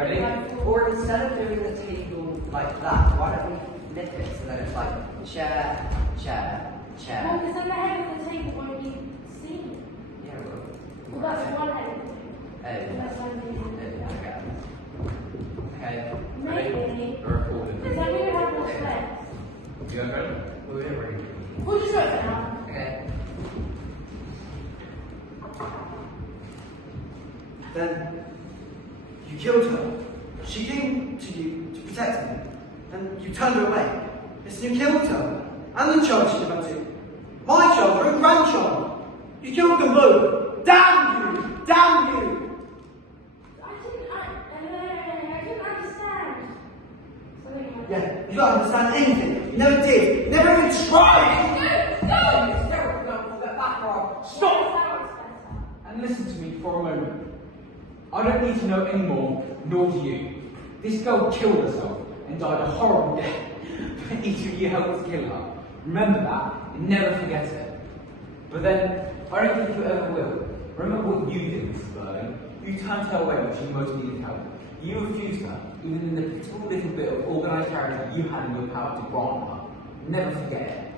Ready? Or instead of doing the table like that, why don't we flip it so that it's like chair, chair, chair. No, because then the head of the table won't be seen. Yeah, Well, that's one head of the table. That's one of Okay. Maybe. We're recording. Because then we would have more space. You guys ready? We're ready. We'll just go for now. Okay. Then you killed her. She came to you to protect me, and you turned her away. Yes, you killed her, and the child she's about to. My child, her own grandchild. You killed them both. Damn you! Damn you! I didn't understand. Yeah, you don't understand anything. You never did. You never even tried. Stop! And listen to me for a moment. I don't need to know any more, nor do you. This girl killed herself and died a horrible death. But each of you helped to kill her. Remember that and never forget it. But then, I don't think you ever will. Remember what you did, Mrs. Burling. You turned her away when she most needed help. You refused her, even in the pitiful little bit of organised charity you had in your power to grant her. Never forget it.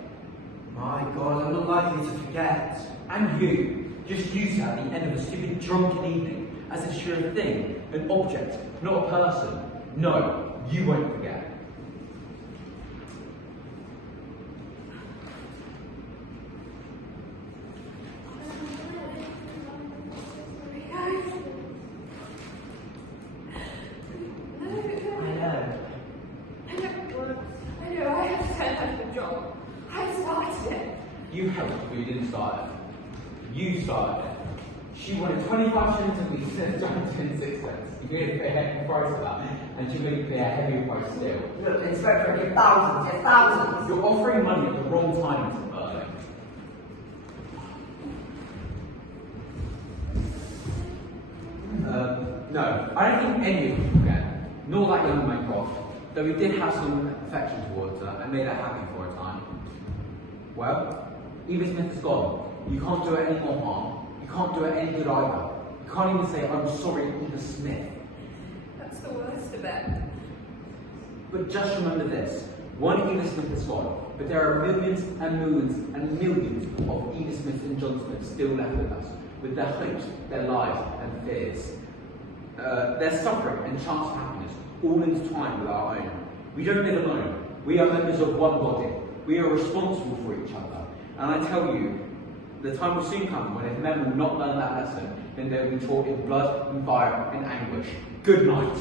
My God, I'm not likely to forget. And you just used her at the end of a stupid drunken evening as if she were a thing, an object, not a person. No, you won't forget. You helped, but you didn't start it. You started it. She wanted 25 shillings a week instead of 26 cents. You made her pay a heavy price for that, and she made you pay a heavier price still. Look, Inspector, I give thousands, yes, thousands. You're offering money at the wrong time, Mr. Burling. No, I don't think any of you forget, nor that young man Croft, though we did have some affection towards her and made her happy for a time. Well, Eva Smith is gone. You can't do her any more harm. You can't do her any good either. You can't even say, I'm sorry, Eva Smith. That's the worst of it. But just remember this. One Eva Smith is gone, but there are millions and millions and millions of Eva Smiths and John Smiths still left with us, with their hopes, their lives and fears. Their suffering and chance of happiness, all intertwined with our own. We don't live alone. We are members of one body. We are responsible for each other. And I tell you, the time will soon come when if men will not learn that lesson, then they will be taught in blood and fire and anguish. Good night.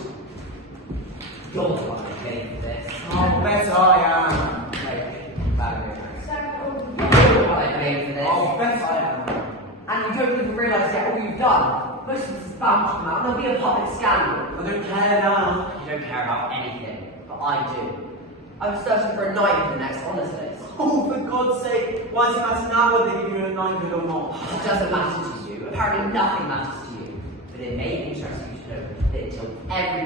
You're the one that made this. Oh, bet I am. You're the one that made for this. Oh, bet I am. And you don't even realise yet all you've done. Most of this is bound to come out, and there'll be a public scandal. I don't care now. You don't care about anything, but I do. I was searching for a knight in the next honours list. Oh, for God's sake, why does it matter now whether they give you a 9 good or not? It doesn't matter to you. Apparently nothing matters to you. But it may interest you to know that until every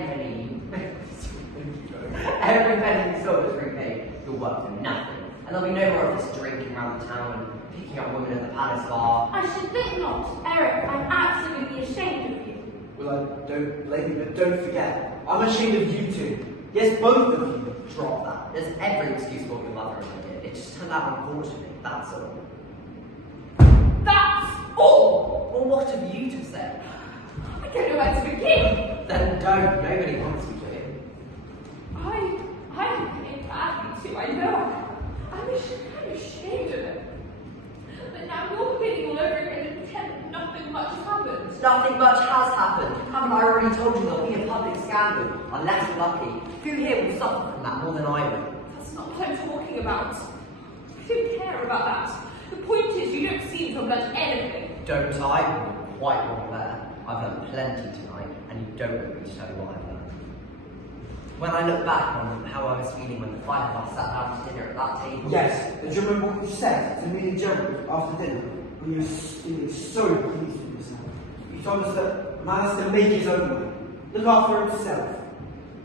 penny you sold is repaid, you'll work for nothing. And there'll be no more of this drinking around the town and picking up women at the palace bar. I should think not. Eric, I'm absolutely ashamed of you. Well, I don't blame you, but don't forget, I'm ashamed of you two. Yes, both of you. Drop that. There's every excuse for what your mother and I did. It just turned out unfortunately, that's all. That's all! Well, what have you to say? I don't know where to begin. Then don't. Nobody wants you to. I'm being badly too, I know. I'm ashamed of it. But now you're beginning all over again and pretend nothing much has happened. Nothing much has happened. Haven't I already told you there'll be a public scandal? Unless we're lucky. Who here will suffer from that more than I will? That's not what I'm talking about. I don't care about that. The point is, you don't seem to have learned anything. Don't I? You're quite wrong there. I've learned plenty tonight, and you don't want me to tell you what I've learned. When I look back on how I was feeling when the five of us sat down to dinner at that table. Yes, do you remember what you said to me and Gerald after dinner? When you were feeling so pleased with yourself. You told us that a man has to make his own way, look after himself,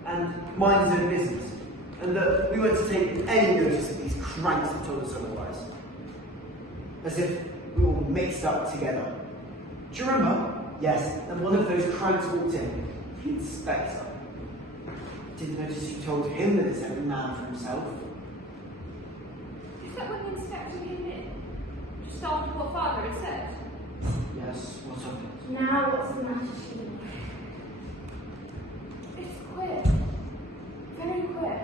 and mind his own business. And that we weren't to take any notice of these cranks that told us otherwise. As if we were all mixed up together. Do you remember? Yes, and one of those cranks walked in. The inspector. didn't notice you told him that it's every man for himself. Is that when the inspector came in? Just after what father had said? Yes, what of it? Now what's the matter, Sheila? It's queer. Very queer.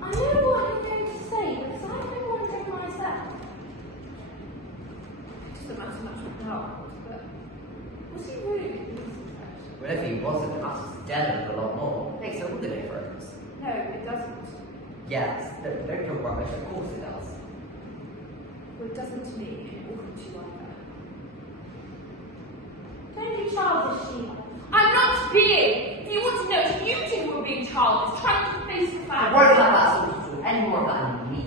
I know what you're going to say because I've been wondering myself. It doesn't matter much now, but was he really a police inspector? Well, if he wasn't, it matters to Dylan a lot more. Makes all the difference. No, it doesn't. Yes, don't talk rubbish, of course it does. Well, it doesn't to me, and it wouldn't to you either. Don't be childish, Sheila. I'm not being! If you want to know, if you two were being childish, trying to face the fact. I won't let that sort of talk any more of that in me.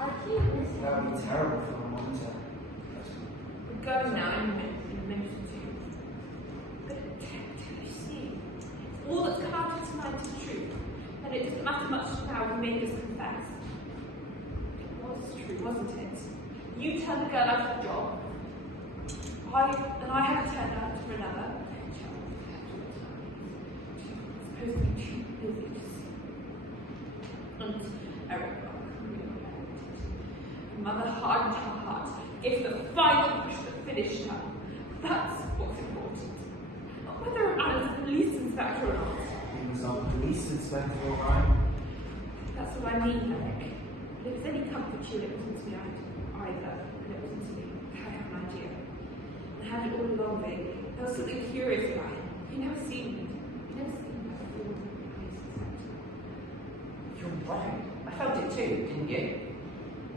I keep missing. That would be terrible for my mom to. We're going now in a minute or two. But you see, all that's come out of tonight is true, and it doesn't matter much now who made us confess. It was true, wasn't it? You turned the girl out of the job. I had to turn out for another. She was supposed to be too busy to see. And Eric got really upset. Mother hardened her heart, gave the final push that finished her. That's what's important. Not whether a man is a police inspector or not. He was our police inspector, all right. That's what I mean, Eric. If it was any comfort to you, it wasn't to me either. And it wasn't to me. I had an idea. I had it all along, baby. There was something curious about him. You never seen me. You never seen me before the police inspector. You're right. I felt it too, didn't you?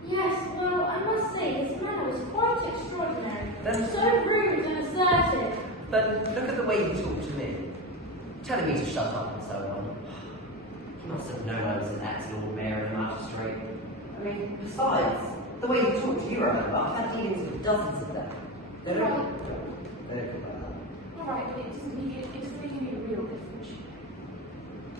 Yes, well, I must say, his manner was quite extraordinary. Then- So rude and assertive. But look at the way he talked to me. Telling me to shut up and so on. He must have known I was an ex-Lord Mayor and a magistrate. I mean, besides, the way he talked to you, remember, I've had dealings with dozens of them. They don't talk like that. Alright, but it's making me a real difference.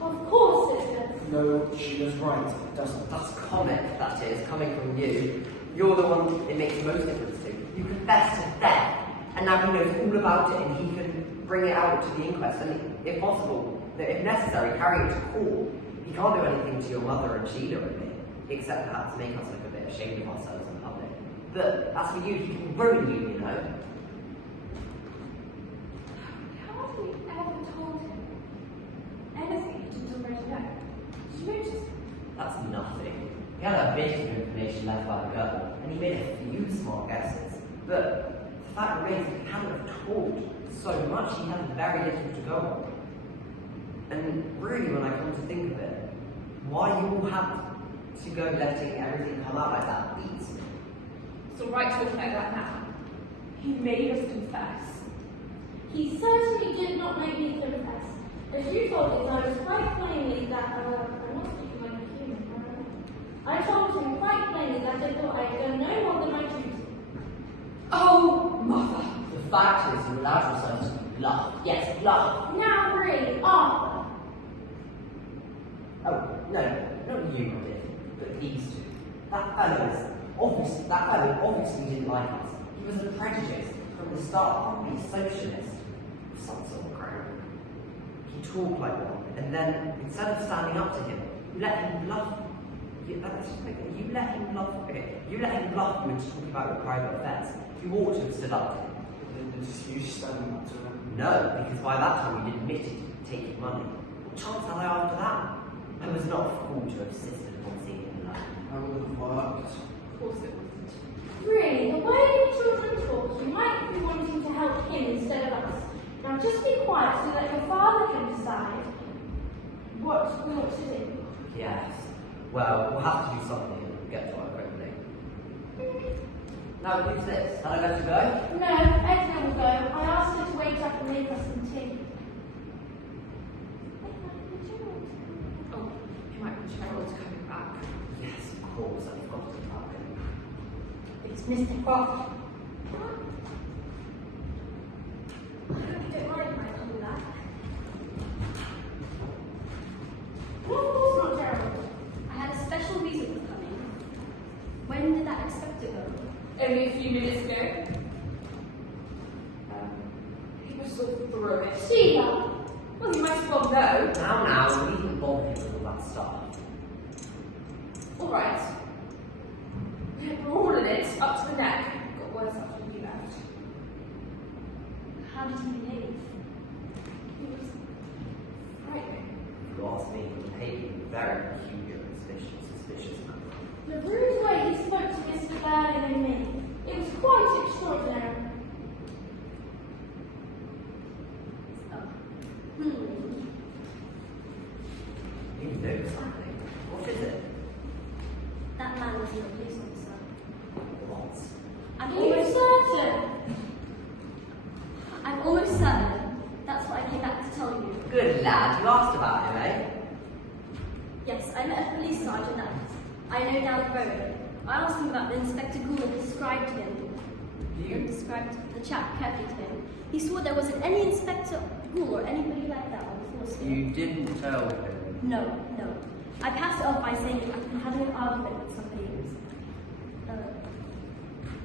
Of course, sister. No, she was right. It doesn't. That's comic, that is, coming from you. You're the one it makes the most difference to. You confessed to theft, and now he knows all about it and he can bring it out to the inquest and, if possible, if necessary, carry it to court. He can't do anything to your mother and Sheila and me, except perhaps make us look a bit ashamed of ourselves in public. But as for you, he can ruin you, you know. How have we ever told him anything he didn't already know? Did you notice? That's nothing. He had a bit of information left by the girl, and he made a few smart guesses. But the fact remains he hadn't have told so much, he had very little to go on. And really, when I come to think of it, why you all have to go letting everything come out like that beats me. It's alright to look like that now. He made us confess. He certainly did not make me confess. As you told us, I was quite plainly that, I'm not speaking like a human, I told him quite plainly that I thought I had done no more than my duty. Oh, mother! The fact is, you allowed yourself to be bluffed. Yes, bluffed. Now really, Arthur. Oh, no, not you, did, but these two. That fellow obviously didn't like us. He was a prejudiced from the start, probably a socialist of some sort of ground. He talked like one, and then instead of standing up to him, you let him bluff. You let him bluff. Okay, you let him bluff you into talking about your private affairs. You ought to have stood up to him. It's you standing up to him. No, because by that time you admitted to taking money. What chance had I after that? I was not a fool to have insisted upon seeing him alone. I would have worked. Of course it wasn't. Really, the way you children talk, you might be wanting to help him instead of us. Now just be quiet so that your father can decide what we ought to do. Yes. Well, we'll have to do something and get to our quickly. Now, who's this? Had I got to go? No, Edna will go. I asked her to wait up and make us some tea. Oh, it might be Gerald coming back. Yes, of course. I've got to talk. It's Mr. Croft. I hope you don't mind my doing that. No, of course not, Gerald. I had a special reason for coming. When did that expect to go? Only a few minutes ago. He just sort of throw it. Sheila! Well, you might as well know. Now, we can bother him with all that stuff. Alright. We're all in it, up to the neck. Got worse after you left. How did he behave? He was frightening. If you ask me, he behaved very peculiar and suspicious. The rude way he spoke to Mr. Berlin and me, it was quite extraordinary. You know something. What is it? That man was not a police officer. What? I'm Are you certain? I'm almost certain. That's what I came back to tell you. Good lad, you asked about him, eh? Yes, I met a police sergeant that I know down the road. I asked him about the Inspector Gould and described him. You? Described the chap carefully to him. He swore there wasn't any Inspector Gould or anybody like that on the force here. You didn't tell him. No. I passed it off by saying I had an argument with somebody.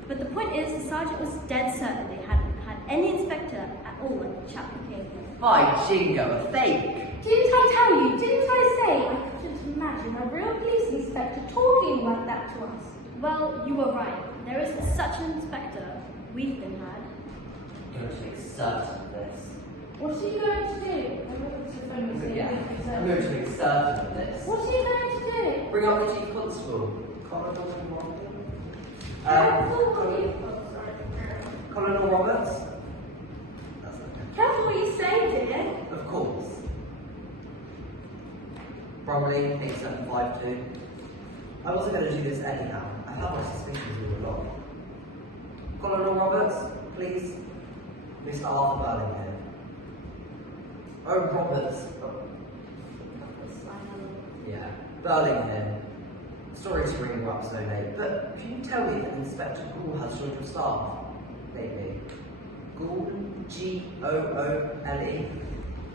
But the point is, the sergeant was dead certain they hadn't had any inspector at all when the chap came here. By jingo, a fake! Didn't I tell you? Didn't I say I couldn't imagine a real police inspector talking like that to us? Well, you were right. There isn't such an inspector we've been had. I'm going to make certain of this. What are you going to do? I'm going to make certain of this. What are you going to do? Bring up the chief constable. Colonel Colonel Roberts? That's okay. Careful what you say, dear. Of course. Probably 8752. I wasn't going to do this anyhow. I had my suspicions all along. Colonel Roberts, please. Mr. Arthur Burlingame. Oh, Roberts. Oh. Yeah, Burlingame. Sorry to ring you up so late, but can you tell me that Inspector Gould has short of staff lately? Gould, Goole.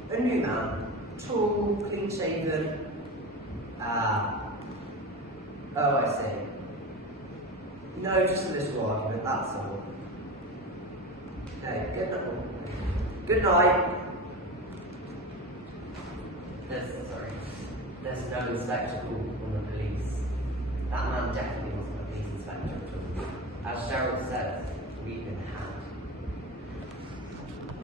A new man. Tall, clean shaven. Oh, I see. No, just a little argument, that's all. Hey, good night. Good night. There's no Inspector Gould on the police. That man definitely wasn't a police inspector at all. As Gerald said, we've been had.